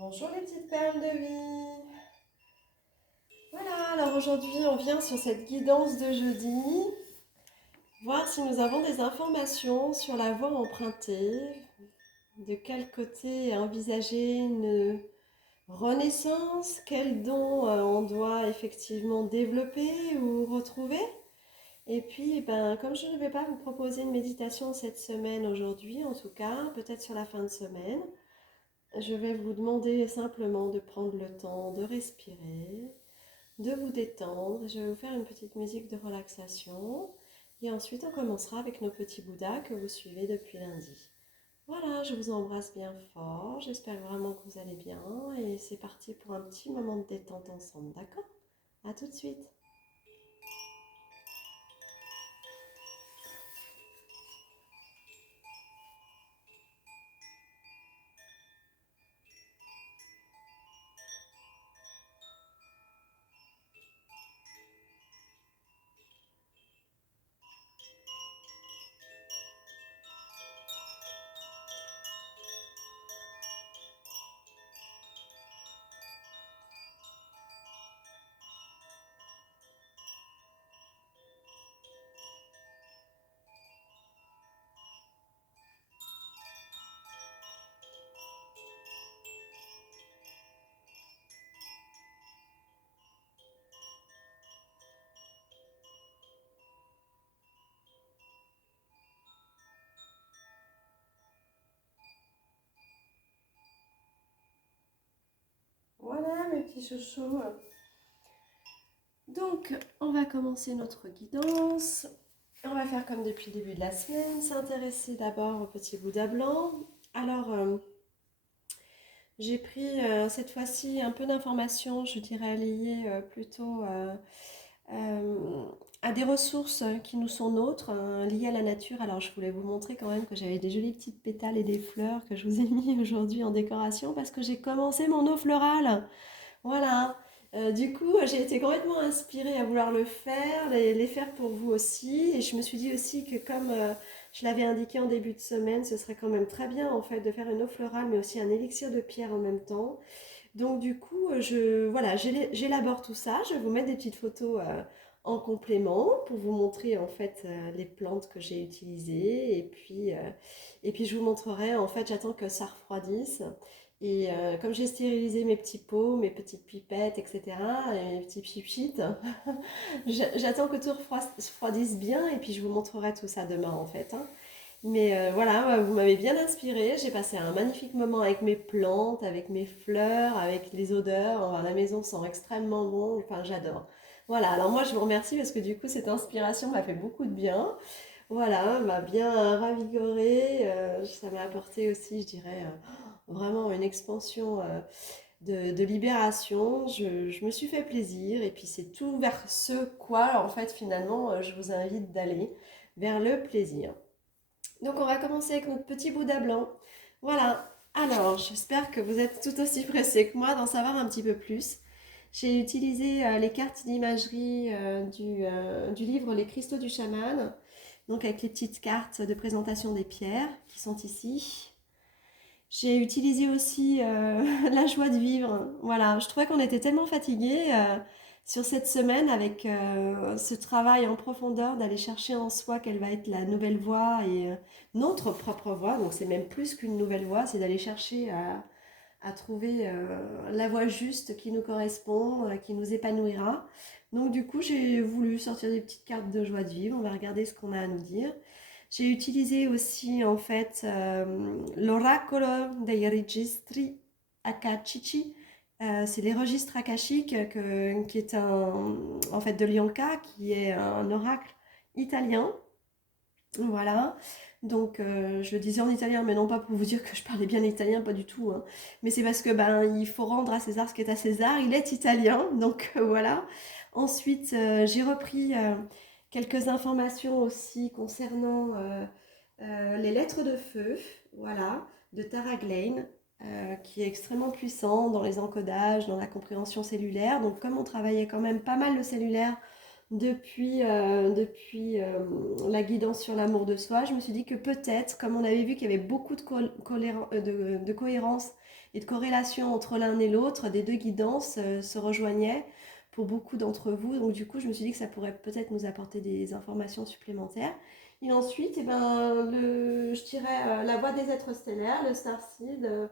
Bonjour les petites perles de vie. Voilà, alors aujourd'hui on vient sur cette guidance de jeudi, voir si nous avons des informations sur la voie empruntée, de quel côté envisager une renaissance, quel don on doit effectivement développer ou retrouver. Et puis, comme je ne vais pas vous proposer une méditation cette semaine aujourd'hui, en tout cas, peut-être sur la fin de semaine, je vais vous demander simplement de prendre le temps de respirer, de vous détendre. Je vais vous faire une petite musique de relaxation. Et ensuite, on commencera avec nos petits Bouddhas que vous suivez depuis lundi. Voilà, je vous embrasse bien fort. J'espère vraiment que vous allez bien. Et c'est parti pour un petit moment de détente ensemble, d'accord? À tout de suite. Voilà mes petits chouchous. Donc, on va commencer notre guidance. On va faire comme depuis le début de la semaine, s'intéresser d'abord au petit Bouddha blanc. Alors, j'ai pris cette fois-ci un peu d'informations, je dirais liées plutôt euh, à des ressources qui nous sont nôtres, hein, liées à la nature. Alors je voulais vous montrer quand même que j'avais des jolies petites pétales et des fleurs que je vous ai mis aujourd'hui en décoration parce que j'ai commencé mon eau florale. Voilà. Du coup, j'ai été complètement inspirée à vouloir le faire, les faire pour vous aussi. Et je me suis dit aussi que comme je l'avais indiqué en début de semaine, ce serait quand même très bien en fait de faire une eau florale, mais aussi un élixir de pierre en même temps. Donc du coup, voilà, j'élabore tout ça. Je vais vous mettre des petites photos en complément pour vous montrer en fait les plantes que j'ai utilisées. Et puis je vous montrerai, en fait, j'attends que ça refroidisse. Et comme j'ai stérilisé mes petits pots, mes petites pipettes, etc., et mes petits pipites, j'attends que tout refroidisse bien et puis je vous montrerai tout ça demain en fait, hein. Mais voilà, vous m'avez bien inspiré. J'ai passé un magnifique moment avec mes plantes, avec mes fleurs, avec les odeurs. Enfin, la maison sent extrêmement bon. Enfin, j'adore. Voilà, alors moi je vous remercie parce que du coup cette inspiration m'a fait beaucoup de bien. Voilà, m'a bien ravigorée. Ça m'a apporté aussi, je dirais, vraiment une expansion de libération. Je me suis fait plaisir et puis c'est tout vers ce quoi, en fait, finalement, je vous invite d'aller, vers le plaisir. Donc on va commencer avec notre petit Bouddha blanc. Voilà. Alors, j'espère que vous êtes tout aussi pressés que moi d'en savoir un petit peu plus. J'ai utilisé les cartes d'imagerie du livre Les cristaux du chaman, donc avec les petites cartes de présentation des pierres qui sont ici. J'ai utilisé aussi la joie de vivre. Voilà, je trouvais qu'on était tellement fatigués sur cette semaine avec ce travail en profondeur d'aller chercher en soi quelle va être la nouvelle voie et notre propre voie. Donc c'est même plus qu'une nouvelle voie, c'est d'aller chercher à trouver la voie juste qui nous correspond, qui nous épanouira. Donc du coup j'ai voulu sortir des petites cartes de joie de vivre. On va regarder ce qu'on a à nous dire. J'ai utilisé aussi en fait l'oracolo dei registri akashici. C'est les registres akashiques qui est en fait de Lionca, qui est un oracle italien. Voilà. Donc je le disais en italien, mais non pas pour vous dire que je parlais bien italien, pas du tout, hein. Mais c'est parce que il faut rendre à César ce qui est à César. Il est italien, donc voilà. Ensuite, j'ai repris quelques informations aussi concernant les lettres de feu, voilà, de Tara Glane, qui est extrêmement puissant dans les encodages, dans la compréhension cellulaire. Donc comme on travaillait quand même pas mal le cellulaire la guidance sur l'amour de soi. Je me suis dit que peut-être, comme on avait vu qu'il y avait beaucoup de cohérence et de corrélation entre l'un et l'autre, des deux guidances se rejoignaient pour beaucoup d'entre vous. Donc du coup, je me suis dit que ça pourrait peut-être nous apporter des informations supplémentaires. Et ensuite, eh ben, je dirais la voie des êtres stellaires, le Starseed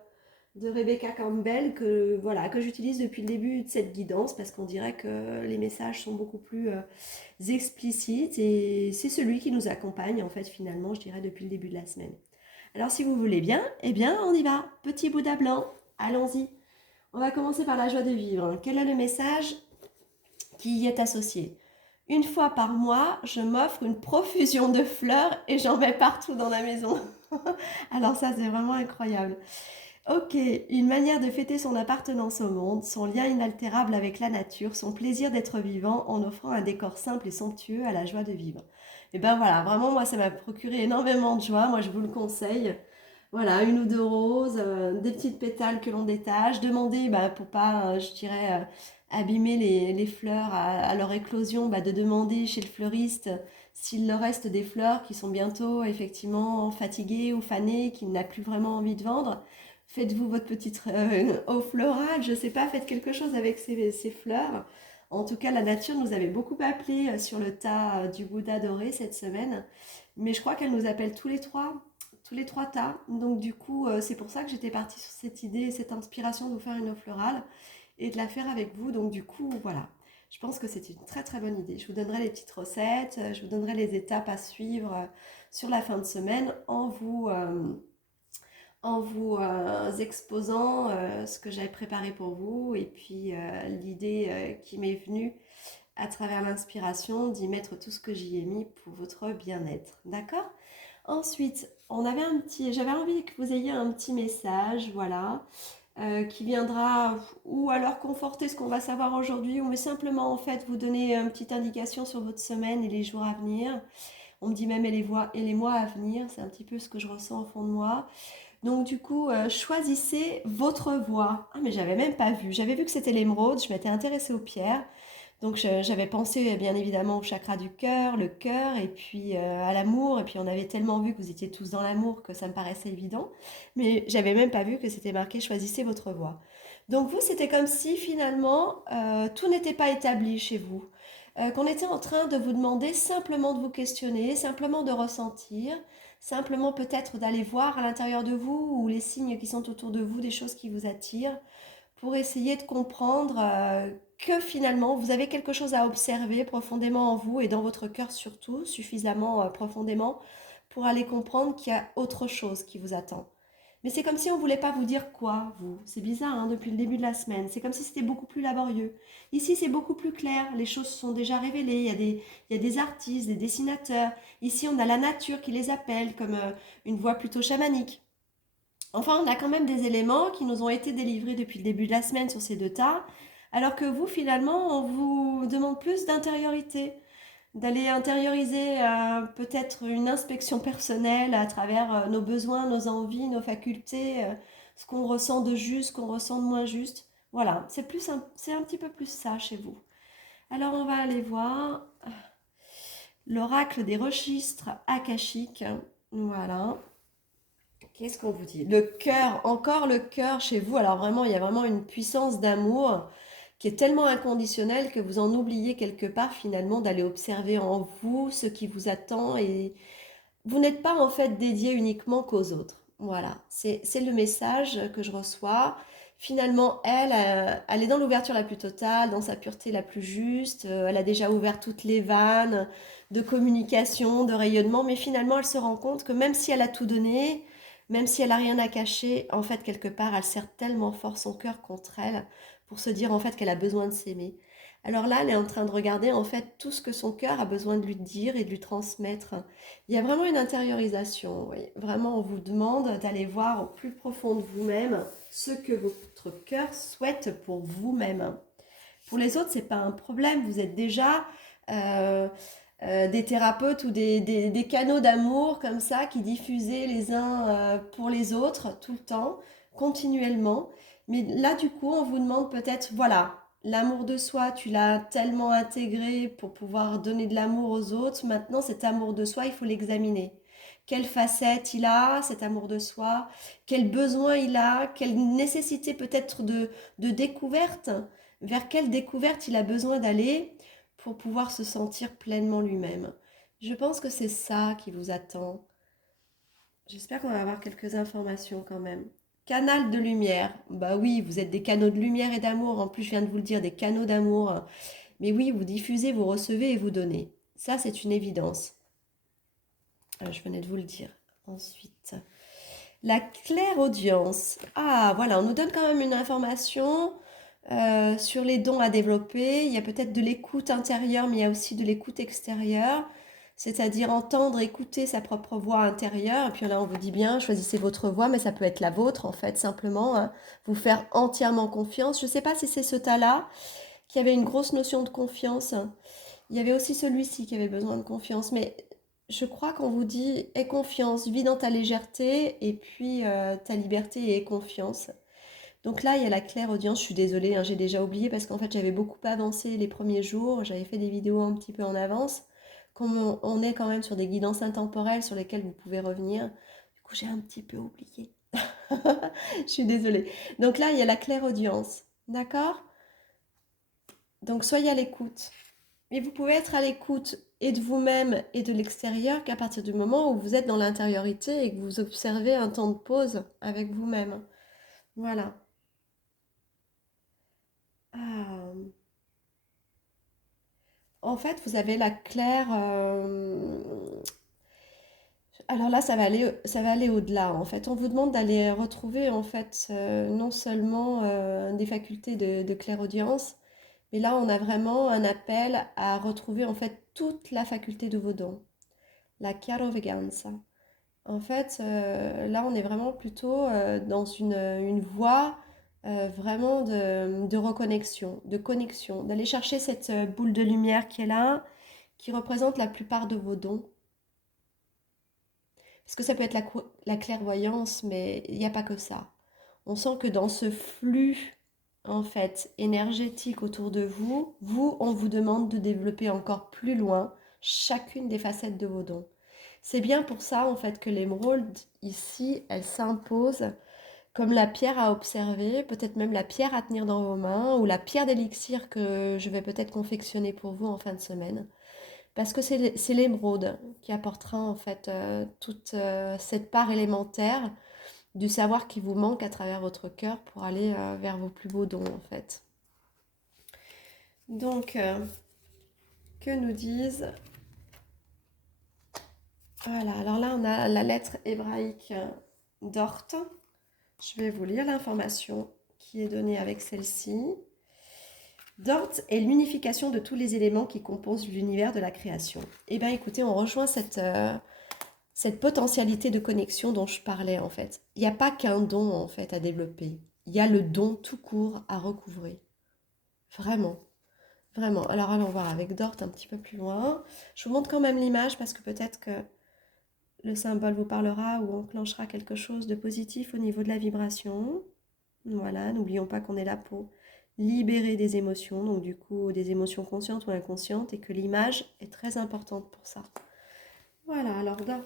de Rebecca Campbell, que j'utilise depuis le début de cette guidance parce qu'on dirait que les messages sont beaucoup plus explicites et c'est celui qui nous accompagne en fait finalement, je dirais, depuis le début de la semaine. Alors si vous voulez bien, eh bien on y va. Petit Bouddha blanc, allons-y. On va commencer par la joie de vivre. Quel est le message qui y est associé? Une fois par mois, je m'offre une profusion de fleurs et j'en mets partout dans la maison. Alors ça, c'est vraiment incroyable. Ok, une manière de fêter son appartenance au monde, son lien inaltérable avec la nature, son plaisir d'être vivant en offrant un décor simple et somptueux à la joie de vivre. Et ben voilà, vraiment moi ça m'a procuré énormément de joie, moi je vous le conseille. Voilà, une ou deux roses, des petites pétales que l'on détache. Demandez, bah, pour pas, je dirais, abîmer les fleurs à leur éclosion, bah, de demander chez le fleuriste s'il leur reste des fleurs qui sont bientôt effectivement fatiguées ou fanées, qu'il n'a plus vraiment envie de vendre. Faites-vous votre petite eau florale, je sais pas, faites quelque chose avec ces fleurs. En tout cas, la nature nous avait beaucoup appelé sur le tas du Bouddha doré cette semaine, mais je crois qu'elle nous appelle tous les trois tas. Donc du coup, c'est pour ça que j'étais partie sur cette idée, cette inspiration de vous faire une eau florale et de la faire avec vous. Donc du coup, voilà. Je pense que c'est une très très bonne idée. Je vous donnerai les petites recettes, je vous donnerai les étapes à suivre sur la fin de semaine en vous exposant ce que j'avais préparé pour vous et puis l'idée qui m'est venue à travers l'inspiration d'y mettre tout ce que j'y ai mis pour votre bien-être. D'accord? Ensuite, j'avais envie que vous ayez un petit message, voilà, qui viendra ou alors conforter ce qu'on va savoir aujourd'hui, ou mais simplement en fait vous donner une petite indication sur votre semaine et les jours à venir. On me dit même et les mois à venir, c'est un petit peu ce que je ressens au fond de moi. Donc du coup, choisissez votre voie. Ah mais j'avais même pas vu. J'avais vu que c'était l'émeraude, je m'étais intéressée aux pierres. Donc j'avais pensé bien évidemment au chakra du cœur, le cœur, et puis à l'amour. Et puis on avait tellement vu que vous étiez tous dans l'amour que ça me paraissait évident. Mais j'avais même pas vu que c'était marqué choisissez votre voie. Donc vous, c'était comme si finalement tout n'était pas établi chez vous. Qu'on était en train de vous demander simplement de vous questionner, simplement de ressentir, simplement peut-être d'aller voir à l'intérieur de vous ou les signes qui sont autour de vous, des choses qui vous attirent, pour essayer de comprendre que finalement vous avez quelque chose à observer profondément en vous et dans votre cœur surtout, suffisamment profondément pour aller comprendre qu'il y a autre chose qui vous attend. Mais c'est comme si on ne voulait pas vous dire quoi, vous. C'est bizarre, hein, depuis le début de la semaine. C'est comme si c'était beaucoup plus laborieux. Ici, c'est beaucoup plus clair. Les choses sont déjà révélées. Il y a des artistes, des dessinateurs. Ici, on a la nature qui les appelle comme une voix plutôt chamanique. Enfin, on a quand même des éléments qui nous ont été délivrés depuis le début de la semaine sur ces deux tas, alors que vous, finalement, on vous demande plus d'intériorité, d'aller intérioriser peut-être une inspection personnelle à travers nos besoins, nos envies, nos facultés, ce qu'on ressent de juste, ce qu'on ressent de moins juste. Voilà, c'est un petit peu plus ça chez vous. Alors, on va aller voir l'oracle des registres akashiques. Voilà. Qu'est-ce qu'on vous dit? Le cœur, encore le cœur chez vous. Alors vraiment, il y a vraiment une puissance d'amour qui est tellement inconditionnelle que vous en oubliez quelque part finalement d'aller observer en vous ce qui vous attend et vous n'êtes pas en fait dédié uniquement qu'aux autres. Voilà, c'est le message que je reçois. Finalement, elle est dans l'ouverture la plus totale, dans sa pureté la plus juste. Elle a déjà ouvert toutes les vannes de communication, de rayonnement, mais finalement, elle se rend compte que même si elle a tout donné, même si elle a rien à cacher, en fait, quelque part, elle serre tellement fort son cœur contre elle pour se dire en fait qu'elle a besoin de s'aimer. Alors là, elle est en train de regarder en fait tout ce que son cœur a besoin de lui dire et de lui transmettre. Il y a vraiment une intériorisation. Oui. Vraiment, on vous demande d'aller voir au plus profond de vous-même ce que votre cœur souhaite pour vous-même. Pour les autres, c'est pas un problème. Vous êtes déjà des thérapeutes ou des canaux d'amour comme ça qui diffusaient les uns pour les autres tout le temps, continuellement. Mais là, du coup, on vous demande peut-être, voilà, L'amour de soi, tu l'as tellement intégré pour pouvoir donner de l'amour aux autres. Maintenant, cet amour de soi, il faut l'examiner. Quelle facette il a, cet amour de soi, quel besoin il a, quelle nécessité peut-être de découverte, vers quelle découverte il a besoin d'aller pour pouvoir se sentir pleinement lui-même. Je pense que c'est ça qui vous attend. J'espère qu'on va avoir quelques informations quand même. Canal de lumière. Bah oui, vous êtes des canaux de lumière et d'amour. En plus, je viens de vous le dire, des canaux d'amour. Mais oui, vous diffusez, vous recevez et vous donnez. Ça, c'est une évidence. Je venais de vous le dire. Ensuite, la clairaudience. Ah, voilà, on nous donne quand même une information sur les dons à développer. Il y a peut-être de l'écoute intérieure, mais il y a aussi de l'écoute extérieure. C'est-à-dire entendre, écouter sa propre voix intérieure. Et puis là, on vous dit bien, choisissez votre voix, mais ça peut être la vôtre, en fait, simplement. Hein. Vous faire entièrement confiance. Je ne sais pas si c'est ce tas-là qui avait une grosse notion de confiance. Il y avait aussi celui-ci qui avait besoin de confiance. Mais je crois qu'on vous dit, aie confiance, vis dans ta légèreté, et puis ta liberté et aie confiance. Donc là, il y a la claire audience. Je suis désolée, hein, j'ai déjà oublié parce qu'en fait, j'avais beaucoup avancé les premiers jours. J'avais fait des vidéos un petit peu en avance. Comme on est quand même sur des guidances intemporelles sur lesquelles vous pouvez revenir, du coup, j'ai un petit peu oublié. Je suis désolée. Donc là, il y a la claire audience. D'accord? Donc soyez à l'écoute. Mais vous pouvez être à l'écoute et de vous-même et de l'extérieur qu'à partir du moment où vous êtes dans l'intériorité et que vous observez un temps de pause avec vous-même. Voilà. Ah. En fait, vous avez la claire. Alors là, ça va aller au-delà. En fait, on vous demande d'aller retrouver en fait non seulement des facultés de clairaudience, mais là, on a vraiment un appel à retrouver en fait toute la faculté de vos dons, la chiarovegance. En fait, là, on est vraiment plutôt dans une voie vraiment de reconnexion, de connexion, d'aller chercher cette boule de lumière qui est là, qui représente la plupart de vos dons. Parce que ça peut être la clairvoyance, mais il n'y a pas que ça. On sent que dans ce flux, en fait, énergétique autour de vous, on vous demande de développer encore plus loin chacune des facettes de vos dons. C'est bien pour ça, en fait, que l'émeraude, ici, elle s'impose comme la pierre à observer, peut-être même la pierre à tenir dans vos mains, ou la pierre d'élixir que je vais peut-être confectionner pour vous en fin de semaine. Parce que c'est l'émeraude qui apportera en fait toute cette part élémentaire du savoir qui vous manque à travers votre cœur pour aller vers vos plus beaux dons en fait. Donc, que nous disent... Voilà, alors là on a la lettre hébraïque d'Ort. Je vais vous lire l'information qui est donnée avec celle-ci. Dort est l'unification de tous les éléments qui composent l'univers de la création. Eh bien écoutez, on rejoint cette potentialité de connexion dont je parlais en fait. Il n'y a pas qu'un don en fait à développer. Il y a le don tout court à recouvrer. Vraiment, vraiment. Alors allons voir avec Dort un petit peu plus loin. Je vous montre quand même l'image parce que peut-être que le symbole vous parlera ou enclenchera quelque chose de positif au niveau de la vibration. Voilà, n'oublions pas qu'on est là pour libérer des émotions, donc du coup des émotions conscientes ou inconscientes, et que l'image est très importante pour ça. Voilà, alors Dort.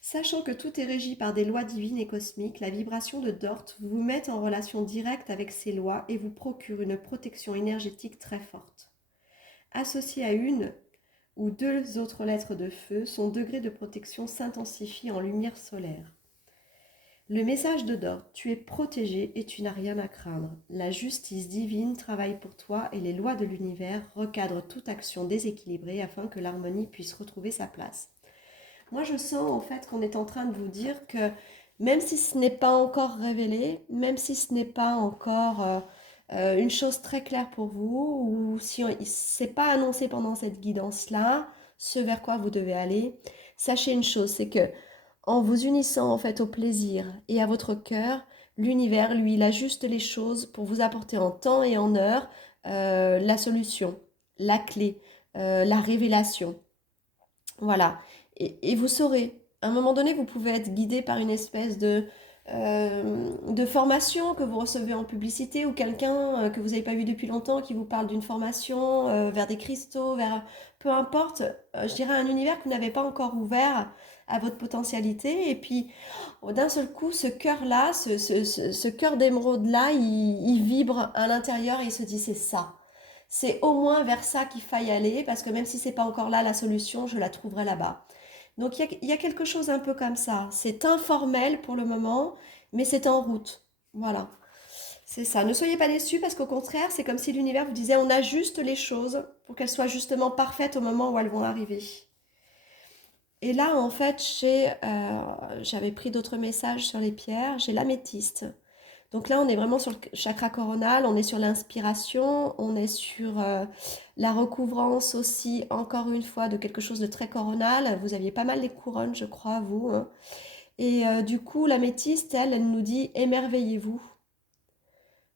Sachant que tout est régi par des lois divines et cosmiques, la vibration de Dort vous met en relation directe avec ces lois et vous procure une protection énergétique très forte. Associée à une ou deux autres lettres de feu, son degré de protection s'intensifie en lumière solaire. Le message de Dort, tu es protégé et tu n'as rien à craindre. La justice divine travaille pour toi et les lois de l'univers recadrent toute action déséquilibrée afin que l'harmonie puisse retrouver sa place. Moi, je sens en fait qu'on est en train de vous dire que même si ce n'est pas encore révélé, même si ce n'est pas encore une chose très claire pour vous, ou si ce n'est pas annoncé pendant cette guidance-là, ce vers quoi vous devez aller, sachez une chose, c'est que en vous unissant en fait au plaisir et à votre cœur, l'univers, lui, il ajuste les choses pour vous apporter en temps et en heure la solution, la clé, la révélation. Voilà. Et vous saurez, à un moment donné, vous pouvez être guidé par une espèce de formation que vous recevez en publicité ou quelqu'un que vous n'avez pas vu depuis longtemps qui vous parle d'une formation vers des cristaux, vers peu importe, je dirais un univers que vous n'avez pas encore ouvert à votre potentialité. Et puis d'un seul coup, ce cœur-là, ce cœur d'émeraude-là, il vibre à l'intérieur et il se dit c'est ça. C'est au moins vers ça qu'il faille aller parce que même si c'est pas encore là la solution, je la trouverai là-bas. Donc il y a quelque chose un peu comme ça. C'est informel pour le moment, mais c'est en route. Voilà, c'est ça. Ne soyez pas déçus parce qu'au contraire, c'est comme si l'univers vous disait on ajuste les choses pour qu'elles soient justement parfaites au moment où elles vont arriver. Et là, en fait, j'avais pris d'autres messages sur les pierres. J'ai l'améthyste. Donc là, on est vraiment sur le chakra coronal, on est sur l'inspiration, on est sur la recouvrance aussi, encore une fois, de quelque chose de très coronal. Vous aviez pas mal les couronnes, je crois, vous, hein. Et du coup, l'améthyste, elle nous dit émerveillez-vous.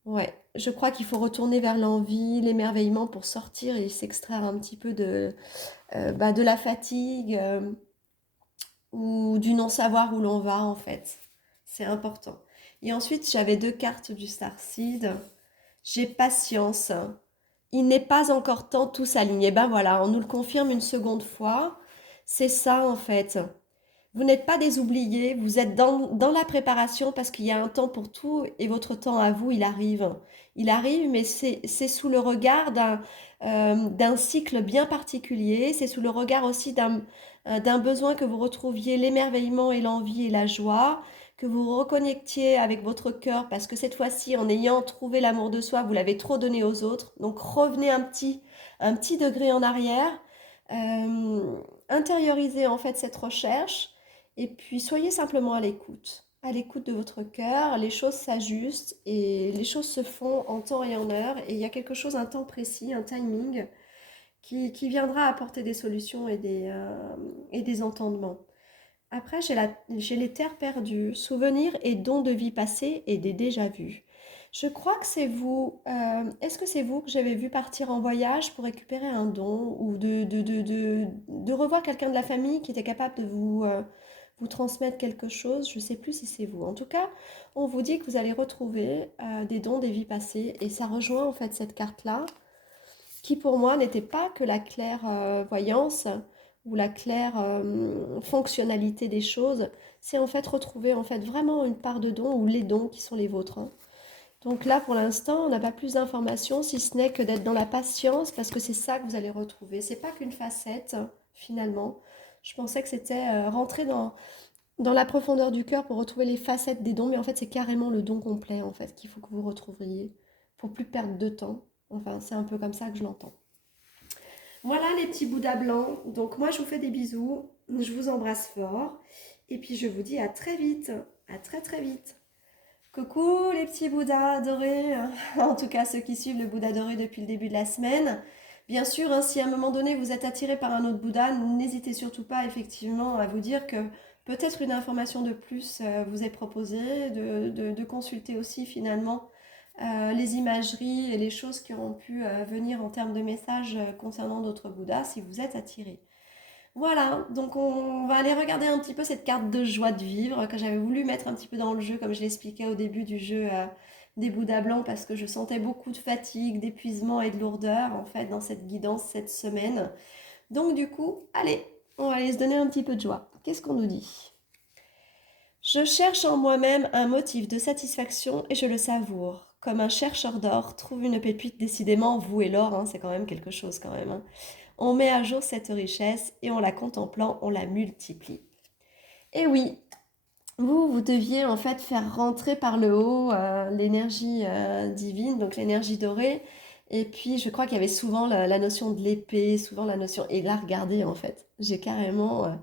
Ouais, je crois qu'il faut retourner vers l'envie, l'émerveillement pour sortir et s'extraire un petit peu de la fatigue ou du non-savoir où l'on va, en fait. C'est important. Et ensuite, j'avais deux cartes du Starseed. J'ai patience. Il n'est pas encore temps, tout s'aligne. Et ben voilà, on nous le confirme une seconde fois. C'est ça en fait. Vous n'êtes pas des oubliés, vous êtes dans la préparation parce qu'il y a un temps pour tout et votre temps à vous, il arrive. Il arrive, mais c'est sous le regard d'un cycle bien particulier. C'est sous le regard aussi d'un besoin que vous retrouviez l'émerveillement et l'envie et la joie, que vous vous reconnectiez avec votre cœur parce que cette fois-ci, en ayant trouvé l'amour de soi, vous l'avez trop donné aux autres. Donc revenez un petit degré en arrière. Intériorisez en fait cette recherche et puis soyez simplement à l'écoute de votre cœur, les choses s'ajustent et les choses se font en temps et en heure et il y a quelque chose, un temps précis, un timing qui viendra apporter des solutions et des entendements. Après, j'ai les terres perdues, souvenirs et dons de vie passée et des déjà-vus. Je crois que c'est vous. Est-ce que c'est vous que j'avais vu partir en voyage pour récupérer un don ou de revoir quelqu'un de la famille qui était capable de vous transmettre quelque chose? Je ne sais plus si c'est vous. En tout cas, on vous dit que vous allez retrouver des dons des vies passées et ça rejoint en fait cette carte-là qui pour moi n'était pas que la claire-voyance ou la claire fonctionnalité des choses, c'est en fait retrouver en fait vraiment une part de dons ou les dons qui sont les vôtres, hein. Donc là, pour l'instant, on n'a pas plus d'informations, si ce n'est que d'être dans la patience, parce que c'est ça que vous allez retrouver. C'est pas qu'une facette, finalement. Je pensais que c'était rentrer dans la profondeur du cœur pour retrouver les facettes des dons, mais en fait, c'est carrément le don complet, en fait, qu'il faut que vous retrouveriez pour plus perdre de temps. Enfin, c'est un peu comme ça que je l'entends. Voilà les petits Bouddhas blancs. Donc moi, je vous fais des bisous. Je vous embrasse fort. Et puis, je vous dis à très vite. À très très vite. Coucou les petits Bouddhas adorés. En tout cas, ceux qui suivent le Bouddha doré depuis le début de la semaine. Bien sûr, hein, si à un moment donné vous êtes attiré par un autre Bouddha, n'hésitez surtout pas effectivement à vous dire que peut-être une information de plus vous est proposée, de consulter aussi finalement les imageries et les choses qui auront pu venir en termes de messages concernant d'autres Bouddhas si vous êtes attiré. Voilà, donc on va aller regarder un petit peu cette carte de joie de vivre que j'avais voulu mettre un petit peu dans le jeu, comme je l'expliquais au début du jeu des Bouddhas blancs, parce que je sentais beaucoup de fatigue, d'épuisement et de lourdeur en fait dans cette guidance cette semaine. Donc du coup, allez, on va aller se donner un petit peu de joie. Qu'est-ce qu'on nous dit? Je cherche en moi-même un motif de satisfaction et je le savoure. Comme un chercheur d'or trouve une pépite, décidément, vous et l'or, hein, c'est quand même quelque chose quand même, hein. On met à jour cette richesse et en la contemplant, on la multiplie. Et oui, vous deviez en fait faire rentrer par le haut l'énergie divine, donc l'énergie dorée. Et puis, je crois qu'il y avait souvent la notion de l'épée, souvent la notion... Et là, regardez, en fait, j'ai carrément...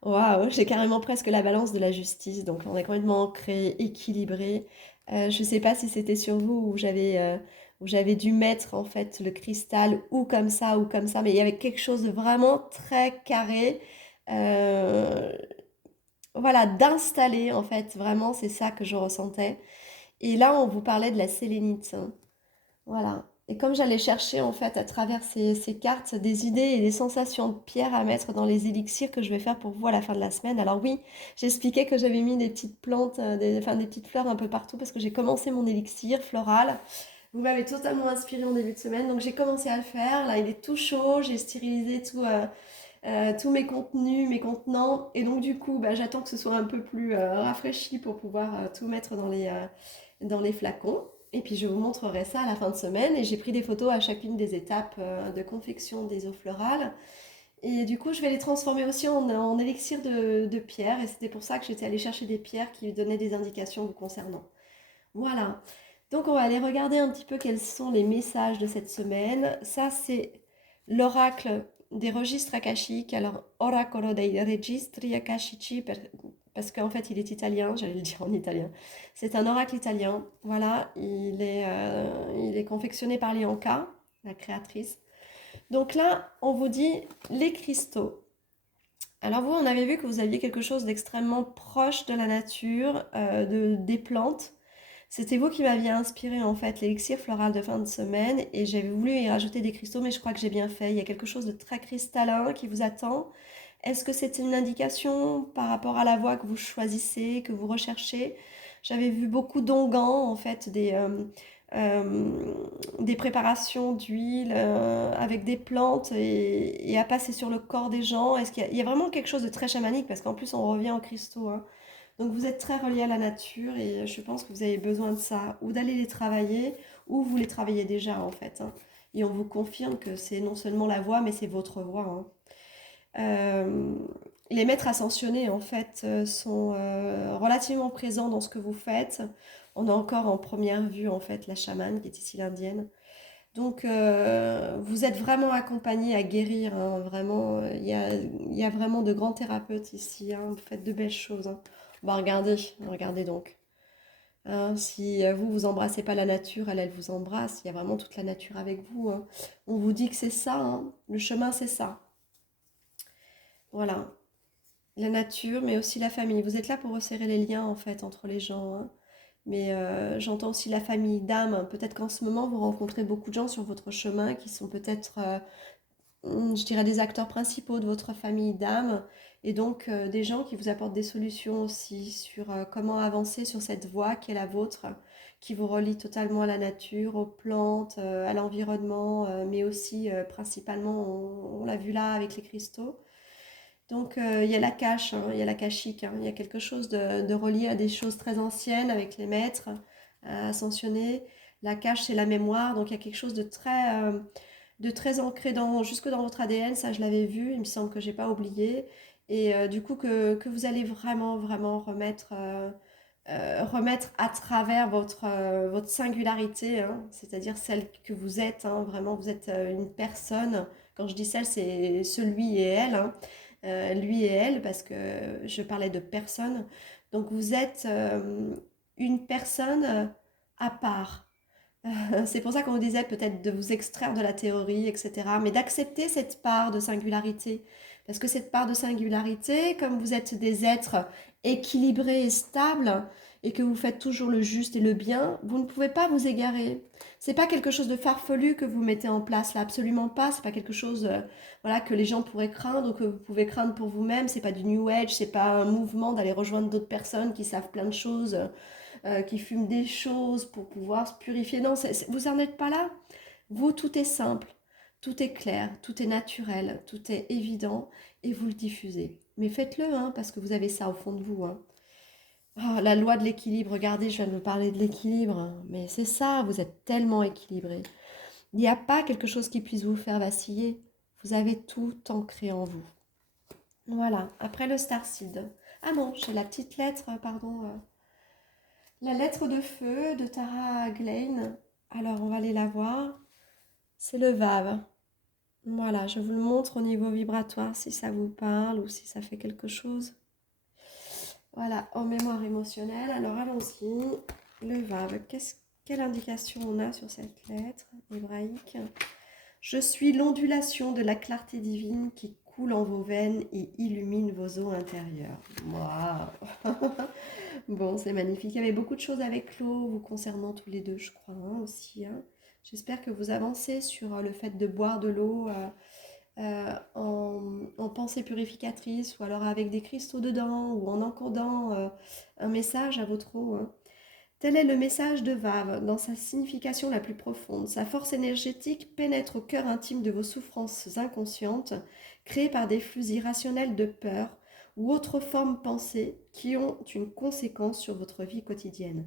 Waouh, j'ai carrément presque la balance de la justice, donc on est complètement ancré, équilibré. Je ne sais pas si c'était sur vous où j'avais dû mettre en fait le cristal ou comme ça, mais il y avait quelque chose de vraiment très carré. euh, voilà, d'installer en fait, vraiment, c'est ça que je ressentais. Et là, on vous parlait de la sélénite, hein. Voilà. Et comme j'allais chercher en fait à travers ces cartes des idées et des sensations de pierre à mettre dans les élixirs que je vais faire pour vous à la fin de la semaine. Alors oui, j'expliquais que j'avais mis des petites plantes, enfin des petites fleurs un peu partout parce que j'ai commencé mon élixir floral. Vous m'avez totalement inspiré en début de semaine, donc j'ai commencé à le faire. Là, il est tout chaud, j'ai stérilisé tous mes contenus, mes contenants. Et donc du coup, bah, j'attends que ce soit un peu plus rafraîchi pour pouvoir tout mettre dans les flacons. Et puis je vous montrerai ça à la fin de semaine. Et j'ai pris des photos à chacune des étapes de confection des eaux florales. Et du coup, je vais les transformer aussi en élixir de pierre. Et c'était pour ça que j'étais allée chercher des pierres qui donnaient des indications vous concernant. Voilà. Donc on va aller regarder un petit peu quels sont les messages de cette semaine. Ça, c'est l'oracle des registres akashiques. Alors, oracolo dei registri akashici, parce qu'en fait, il est italien, j'allais le dire en italien. C'est un oracle italien. Voilà, il est confectionné par Lianca, la créatrice. Donc là, on vous dit les cristaux. Alors vous, on avait vu que vous aviez quelque chose d'extrêmement proche de la nature, des plantes. C'était vous qui m'aviez inspiré en fait l'élixir floral de fin de semaine et j'avais voulu y rajouter des cristaux, mais je crois que j'ai bien fait. Il y a quelque chose de très cristallin qui vous attend. Est-ce que c'est une indication par rapport à la voie que vous choisissez, que vous recherchez? J'avais vu beaucoup d'onguents, en fait, des préparations d'huile avec des plantes et à passer sur le corps des gens. Il y a vraiment quelque chose de très chamanique parce qu'en plus on revient aux cristaux, hein. Donc vous êtes très relié à la nature et je pense que vous avez besoin de ça, ou d'aller les travailler, ou vous les travaillez déjà en fait, hein. Et on vous confirme que c'est non seulement la voie, mais c'est votre voie, hein. Euh, les maîtres ascensionnés, en fait, sont relativement présents dans ce que vous faites. On a encore en première vue, en fait, la chamane, qui est ici l'indienne. Donc, vous êtes vraiment accompagné à guérir, hein, vraiment. Il y a vraiment de grands thérapeutes ici, hein, vous faites de belles choses, hein. Bah, regardez donc. Hein, si vous, vous embrassez pas la nature, elle vous embrasse. Il y a vraiment toute la nature avec vous, hein. On vous dit que c'est ça, hein. Le chemin, c'est ça. Voilà. La nature, mais aussi la famille. Vous êtes là pour resserrer les liens en fait entre les gens, hein. Mais j'entends aussi la famille d'âme. Peut-être qu'en ce moment, vous rencontrez beaucoup de gens sur votre chemin qui sont peut-être, je dirais, des acteurs principaux de votre famille d'âme. Et donc des gens qui vous apportent des solutions aussi sur comment avancer sur cette voie qui est la vôtre, qui vous relie totalement à la nature, aux plantes, à l'environnement, mais aussi principalement, on l'a vu là avec les cristaux. Donc il y a la cache, hein, il y a la cachique, hein, il y a quelque chose de relié à des choses très anciennes avec les maîtres ascensionnés. La cache, c'est la mémoire, donc il y a quelque chose de très ancré jusque dans votre ADN, ça je l'avais vu, il me semble que j'ai pas oublié. Et du coup que vous allez vraiment, vraiment remettre à travers votre singularité, hein, c'est-à-dire celle que vous êtes, hein, vraiment vous êtes une personne. Quand je dis celle, c'est celui et elle, hein, lui et elle, parce que je parlais de personne. Donc vous êtes une personne à part. C'est pour ça qu'on vous disait peut-être de vous extraire de la théorie, etc. Mais d'accepter cette part de singularité. Parce que cette part de singularité, comme vous êtes des êtres équilibrés et stables, et que vous faites toujours le juste et le bien, vous ne pouvez pas vous égarer. C'est pas quelque chose de farfelu que vous mettez en place là, absolument pas. C'est pas quelque chose, voilà, que les gens pourraient craindre ou que vous pouvez craindre pour vous-même. C'est pas du New Age, c'est pas un mouvement d'aller rejoindre d'autres personnes qui savent plein de choses, qui fument des choses pour pouvoir se purifier. Non, vous n'en êtes pas là. Vous, tout est simple, tout est clair, tout est naturel, tout est évident et vous le diffusez. Mais faites-le, hein, parce que vous avez ça au fond de vous, hein. Oh, la loi de l'équilibre, regardez, je viens de vous parler de l'équilibre, hein, mais c'est ça, vous êtes tellement équilibré. Il n'y a pas quelque chose qui puisse vous faire vaciller. Vous avez tout ancré en vous. Voilà, après le starseed. Ah non, j'ai la petite lettre, pardon, la lettre de feu de Tara Glein. Alors, on va aller la voir. C'est le Vave. Voilà, je vous le montre au niveau vibratoire si ça vous parle ou si ça fait quelque chose. Voilà, en mémoire émotionnelle. Alors, allons-y. Le Vave. Quelle indication on a sur cette lettre hébraïque? Je suis l'ondulation de la clarté divine qui coule en vos veines et illumine vos eaux intérieures. Waouh! Bon, c'est magnifique. Il y avait beaucoup de choses avec l'eau vous concernant tous les deux, je crois, hein, aussi, hein. J'espère que vous avancez sur le fait de boire de l'eau en pensée purificatrice ou alors avec des cristaux dedans ou en encodant un message à votre eau, hein. Tel est le message de Vave dans sa signification la plus profonde. Sa force énergétique pénètre au cœur intime de vos souffrances inconscientes, créées par des flux irrationnels de peur ou autres formes pensées qui ont une conséquence sur votre vie quotidienne.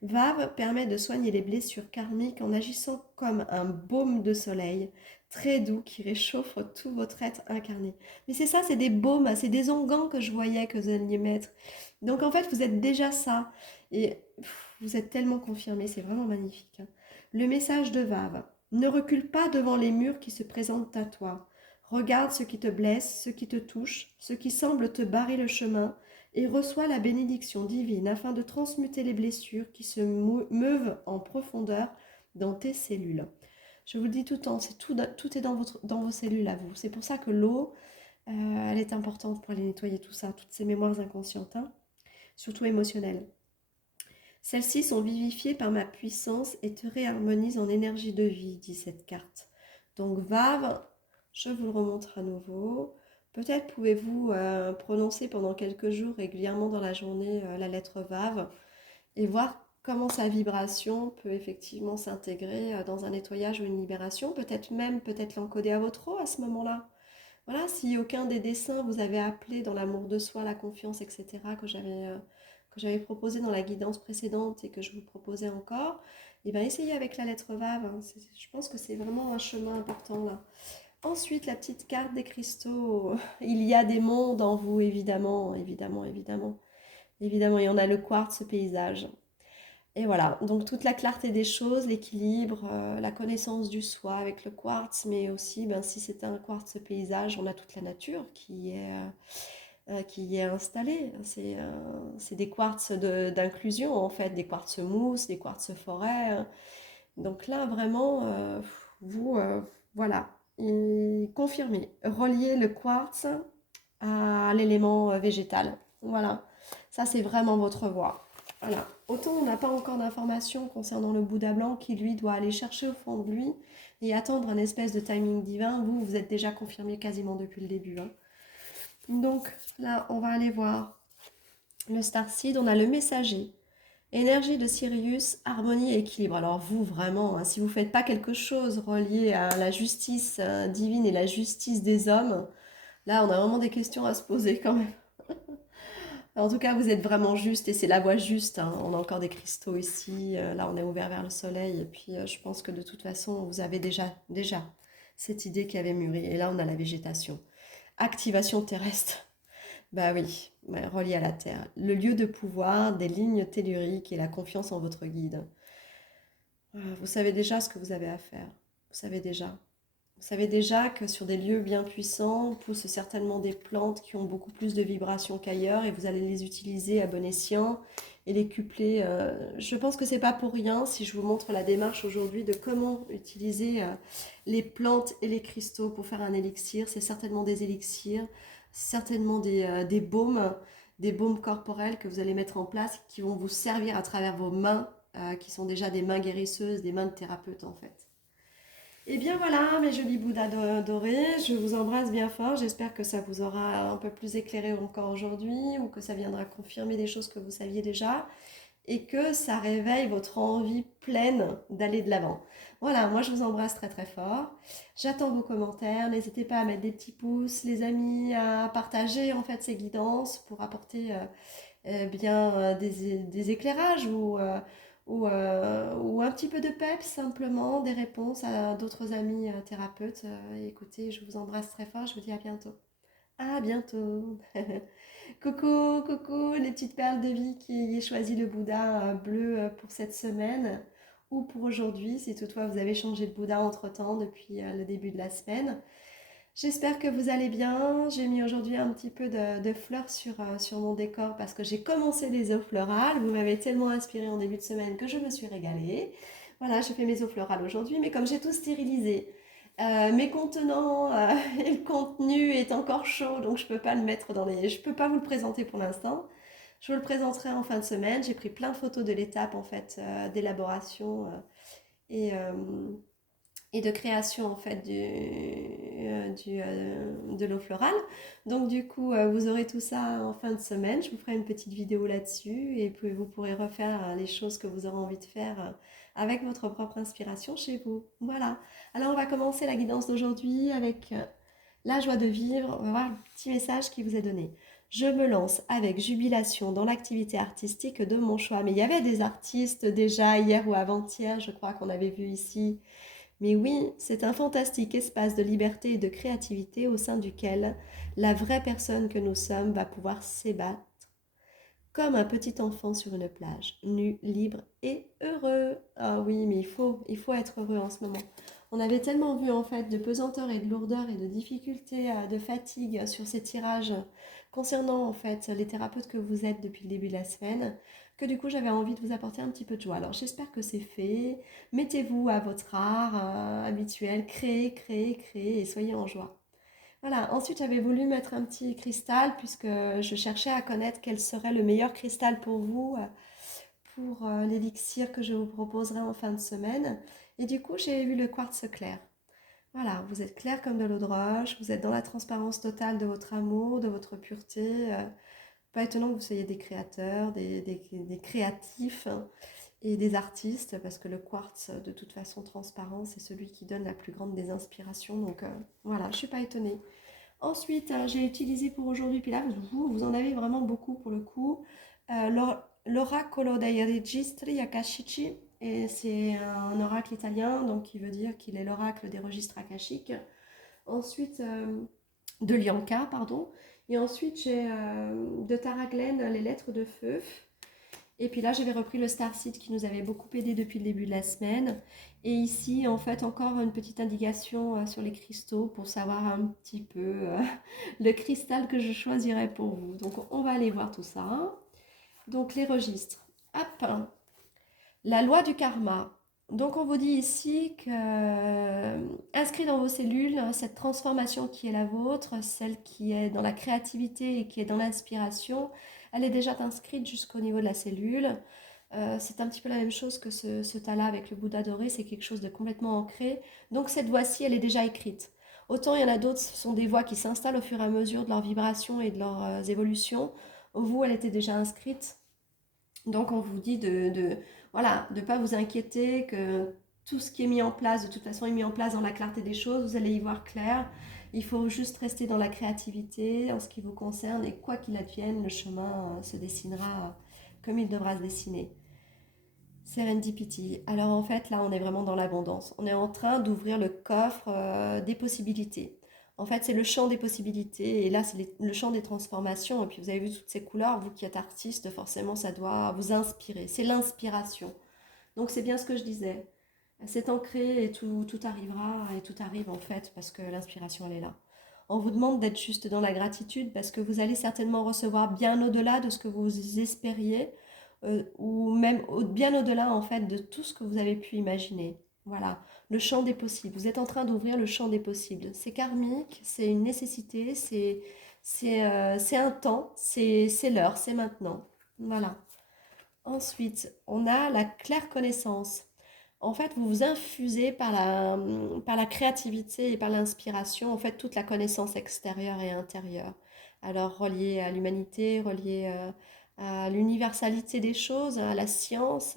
Vave permet de soigner les blessures karmiques en agissant comme un baume de soleil, très doux qui réchauffe tout votre être incarné. Mais c'est ça, c'est des baumes, c'est des onguents que je voyais que vous alliez mettre. Donc en fait, vous êtes déjà ça. Et vous êtes tellement confirmé, c'est vraiment magnifique, hein. Le message de Vave. Ne recule pas devant les murs qui se présentent à toi. Regarde ce qui te blesse, ce qui te touche, ce qui semble te barrer le chemin, et reçois la bénédiction divine afin de transmuter les blessures qui se meuvent en profondeur dans tes cellules. Je vous le dis tout le temps, tout est dans vos cellules à vous. C'est pour ça que l'eau, elle est importante pour aller nettoyer tout ça, toutes ces mémoires inconscientes, hein, surtout émotionnelles. Celles-ci sont vivifiées par ma puissance et te réharmonisent en énergie de vie, dit cette carte. Donc Vave, je vous le remontre à nouveau. Peut-être pouvez-vous prononcer pendant quelques jours régulièrement dans la journée la lettre Vave et voir comment sa vibration peut effectivement s'intégrer dans un nettoyage ou une libération. Peut-être l'encoder à votre eau à ce moment-là. Voilà, si aucun des dessins vous avez appelé dans l'amour de soi, la confiance, etc., que j'avais proposé dans la guidance précédente et que je vous proposais encore, et bien essayez avec la lettre Vave, hein. Je pense que c'est vraiment un chemin important là. Ensuite, la petite carte des cristaux. Il y a des mondes en vous, évidemment, évidemment, évidemment. Évidemment, il y en a le quartz, ce paysage. Et voilà, donc toute la clarté des choses, l'équilibre, la connaissance du soi avec le quartz, mais aussi, ben, si c'est un quartz paysage, on a toute la nature qui y est installée. C'est des quartz d'inclusion, en fait, des quartz mousse, des quartz forêt, hein. Donc là, vraiment, vous, voilà, et confirmez, reliez le quartz à l'élément végétal. Voilà, ça c'est vraiment votre voie. Voilà. Autant on n'a pas encore d'informations concernant le Bouddha blanc qui lui doit aller chercher au fond de lui et attendre un espèce de timing divin. Vous, vous êtes déjà confirmé quasiment depuis le début, hein. Donc là, on va aller voir le Starseed. On a le messager. Énergie de Sirius, harmonie et équilibre. Alors vous, vraiment, hein, si vous ne faites pas quelque chose relié à la justice divine et la justice des hommes, là, on a vraiment des questions à se poser quand même. En tout cas, vous êtes vraiment juste et c'est la voie juste, hein. On a encore des cristaux ici. Là, on est ouvert vers le soleil. Et puis, je pense que de toute façon, vous avez déjà cette idée qui avait mûri. Et là, on a la végétation. Activation terrestre. Bah oui, ouais, relié à la Terre. Le lieu de pouvoir, des lignes telluriques et la confiance en votre guide. Vous savez déjà ce que vous avez à faire. Vous savez déjà. Vous savez déjà que sur des lieux bien puissants poussent certainement des plantes qui ont beaucoup plus de vibrations qu'ailleurs et vous allez les utiliser à bon escient et les cupler. Je pense que c'est pas pour rien si je vous montre la démarche aujourd'hui de comment utiliser les plantes et les cristaux pour faire un élixir. C'est certainement des élixirs, certainement des baumes corporels que vous allez mettre en place qui vont vous servir à travers vos mains, qui sont déjà des mains guérisseuses, des mains de thérapeute en fait. Et bien voilà, mes jolis Bouddhas dorés, je vous embrasse bien fort. J'espère que ça vous aura un peu plus éclairé encore aujourd'hui ou que ça viendra confirmer des choses que vous saviez déjà et que ça réveille votre envie pleine d'aller de l'avant. Voilà, moi je vous embrasse très très fort. J'attends vos commentaires. N'hésitez pas à mettre des petits pouces, les amis, à partager en fait ces guidances pour apporter des éclairages ou un petit peu de peps, simplement des réponses à d'autres amis thérapeutes. Écoutez, je vous embrasse très fort, je vous dis à bientôt. À bientôt. Coucou, coucou, les petites perles de vie qui ayez choisi le Bouddha bleu pour cette semaine ou pour aujourd'hui, si toutefois vous avez changé de Bouddha entre-temps depuis le début de la semaine. J'espère que vous allez bien. J'ai mis aujourd'hui un petit peu de fleurs sur mon décor parce que j'ai commencé les eaux florales. Vous m'avez tellement inspiré en début de semaine que je me suis régalée. Voilà, je fais mes eaux florales aujourd'hui, mais comme j'ai tout stérilisé, mes contenants et le contenu est encore chaud, donc je peux pas vous le présenter pour l'instant. Je vous le présenterai en fin de semaine. J'ai pris plein de photos de l'étape en fait d'élaboration et de création en fait de l'eau florale. Donc du coup, vous aurez tout ça en fin de semaine. Je vous ferai une petite vidéo là-dessus et puis vous pourrez refaire les choses que vous aurez envie de faire avec votre propre inspiration chez vous. Voilà. Alors on va commencer la guidance d'aujourd'hui avec la joie de vivre. On va voir le petit message qui vous est donné. Je me lance avec jubilation dans l'activité artistique de mon choix. Mais il y avait des artistes déjà hier ou avant-hier, je crois qu'on avait vu ici. Mais oui, c'est un fantastique espace de liberté et de créativité au sein duquel la vraie personne que nous sommes va pouvoir s'ébattre comme un petit enfant sur une plage, nu, libre et heureux. Ah oui, mais il faut être heureux en ce moment. On avait tellement vu en fait de pesanteur et de lourdeur et de difficultés, de fatigue sur ces tirages concernant en fait les thérapeutes que vous êtes depuis le début de la semaine, que du coup j'avais envie de vous apporter un petit peu de joie. Alors j'espère que c'est fait. Mettez-vous à votre art habituel, créez, créez, créez et soyez en joie. Voilà, ensuite j'avais voulu mettre un petit cristal puisque je cherchais à connaître quel serait le meilleur cristal pour vous, pour l'élixir que je vous proposerai en fin de semaine. Et du coup, j'ai eu le quartz clair. Voilà, vous êtes clair comme de l'eau de roche, vous êtes dans la transparence totale de votre amour, de votre pureté. Pas étonnant que vous soyez des créateurs, des créatifs hein, et des artistes, parce que le quartz, de toute façon transparent, c'est celui qui donne la plus grande des inspirations. Donc voilà, je ne suis pas étonnée. Ensuite, j'ai utilisé pour aujourd'hui, puis là, vous en avez vraiment beaucoup pour le coup, l'oracolo dei registri akashici, et c'est un oracle italien, donc qui veut dire qu'il est l'oracle des registres akashiques. Ensuite, de Lianca, pardon. Et ensuite, j'ai de Tara Glenn, les lettres de feu. Et puis là, j'avais repris le Starseed qui nous avait beaucoup aidé depuis le début de la semaine. Et ici, en fait, encore une petite indication sur les cristaux pour savoir un petit peu le cristal que je choisirais pour vous. Donc, on va aller voir tout ça. Donc, les registres. Hop, la loi du karma. Donc, on vous dit ici que, inscrit dans vos cellules, cette transformation qui est la vôtre, celle qui est dans la créativité et qui est dans l'inspiration, elle est déjà inscrite jusqu'au niveau de la cellule. C'est un petit peu la même chose que ce tas-là avec le Bouddha doré, c'est quelque chose de complètement ancré. Donc cette voix-ci, elle est déjà écrite. Autant il y en a d'autres, ce sont des voix qui s'installent au fur et à mesure de leur vibration et de leurs évolutions. Vous, elle était déjà inscrite. Donc on vous dit voilà, de ne pas vous inquiéter, que tout ce qui est mis en place, de toute façon, est mis en place dans la clarté des choses, vous allez y voir clair. Il faut juste rester dans la créativité en ce qui vous concerne et quoi qu'il advienne, le chemin se dessinera comme il devra se dessiner. Serendipity. Alors en fait, là, on est vraiment dans l'abondance. On est en train d'ouvrir le coffre des possibilités. En fait, c'est le champ des possibilités et là, c'est le champ des transformations. Et puis, vous avez vu toutes ces couleurs. Vous qui êtes artiste, forcément, ça doit vous inspirer. C'est l'inspiration. Donc, c'est bien ce que je disais. C'est ancré et tout arrivera et tout arrive en fait parce que l'inspiration, elle est là. On vous demande d'être juste dans la gratitude parce que vous allez certainement recevoir bien au-delà de ce que vous espériez ou même bien au-delà en fait de tout ce que vous avez pu imaginer. Voilà, le champ des possibles. Vous êtes en train d'ouvrir le champ des possibles. C'est karmique, c'est une nécessité, c'est un temps, c'est l'heure, c'est maintenant. Voilà. Ensuite, on a la claire connaissance. En fait, vous vous infusez par la créativité et par l'inspiration, en fait, toute la connaissance extérieure et intérieure. Alors, reliée à l'humanité, reliée à l'universalité des choses, à la science,